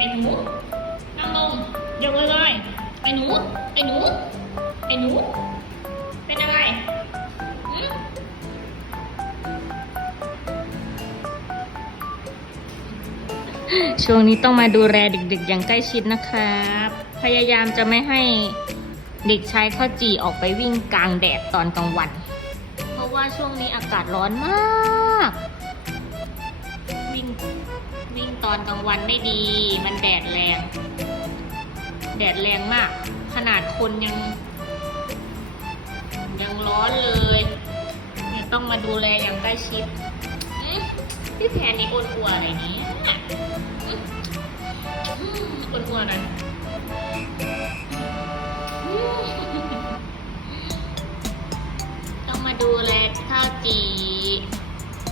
ไอ้หนูนั่งลงยกมือเลยไอ้หนู ไอ้หนู ไอ้หนู เป็นอะไรช่วงนี้ต้องมาดูแลเด็กๆ อย่างใกล้ชิดนะครับ พยายามจะไม่ให้เด็กชายข้าวจีออกไปวิ่งกลางแดดตอนกลางวัน เพราะว่าช่วงนี้อากาศร้อนมาก วิ่ง วิ่งตอนกลางวันไม่ดี มันแดดแรง แดดแรงมาก ขนาดคนยัง ยังร้อนเลยเนี่ยต้องมาดูแลอย่างใกล้ชิดพี่แพนนี่อ้วนอัวอะไรนี้อ้วนอัวหน่อยอื้อต้องมาดูแลข้าวจี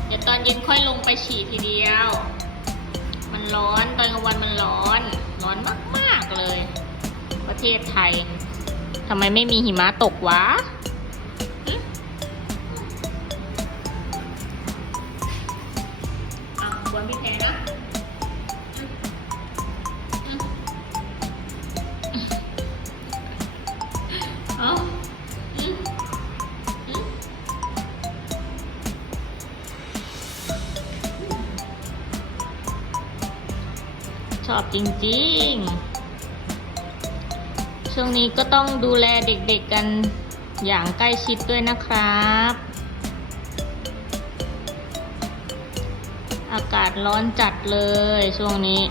เดี๋ยวตอนเย็นค่อยลงไปฉี่ทีเดียว ร้อน ตอนกลางวันมันร้อน ร้อนมาก ๆ เลย ประเทศไทยทำไมไม่มีหิมะตกวะอะ ชอบจริงๆ ช่วงนี้ก็ต้องดูแลเด็กๆกันอย่างใกล้ชิดด้วยนะครับ อากาศร้อนจัดเลยช่วงนี้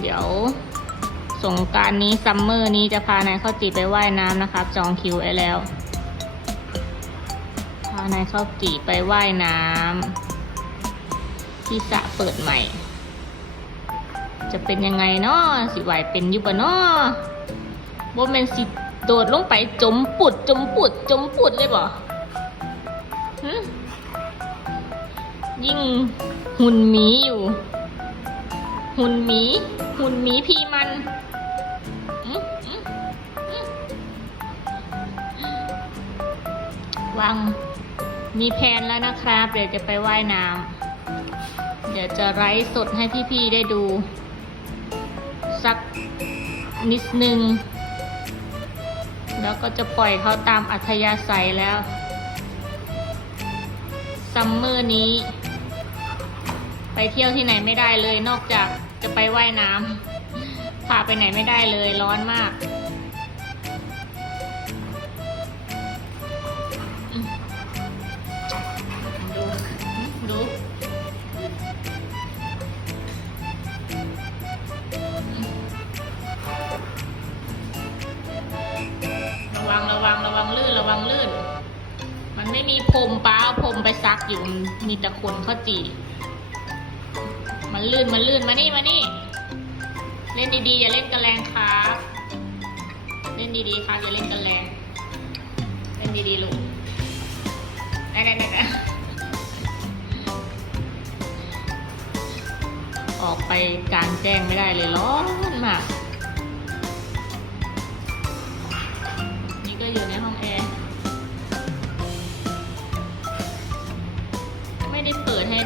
เดี๋ยวสงการนี้ซัมเมอร์นี้จะพานายเข้าจีไปว่ายน้ำนะครับ จองคิวไว้แล้ว พานายเข้าจีไปว่ายน้ำที่สระเปิดใหม่ จะเป็นยังไงเนาะสิไหวเป็นอยุบเนาะบ่แมนสิโดดลงไปจมปุดจมปุดจมปุดเลยบ่ยิ่งหุ่นหมีอยู่ หุ่นหมี หุ่นหมีพีมันวางมีแผนแล้วนะครับ เดี๋ยวจะไปว่ายน้ำ เดี๋ยวจะไลฟ์สดให้พี่ๆได้ดู สักนิดนึง แล้วก็จะปล่อยเขาตามอัธยาศัยแล้ว ซัมเมอร์นี้ ไปเที่ยวที่ไหนไม่ได้เลยนอกจากจะไปว่ายน้ำพาไปไหนไม่ได้เลยร้อนมาก มันไม่มีพรมป้าเอาพรมไปซักอยู่มีแต่คนเข้าจี มันลื่นมันลื่นมานี่มานี่ เล่นดีๆอย่าเล่นกันแรงครับ เล่นดีๆครับอย่าเล่นกันแรง เล่นดีๆลูกได้ได้ได้ได้ออกไปกลางแจ้งไม่ได้เลยร้อ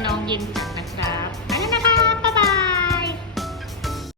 น้องเย็นจัดนะ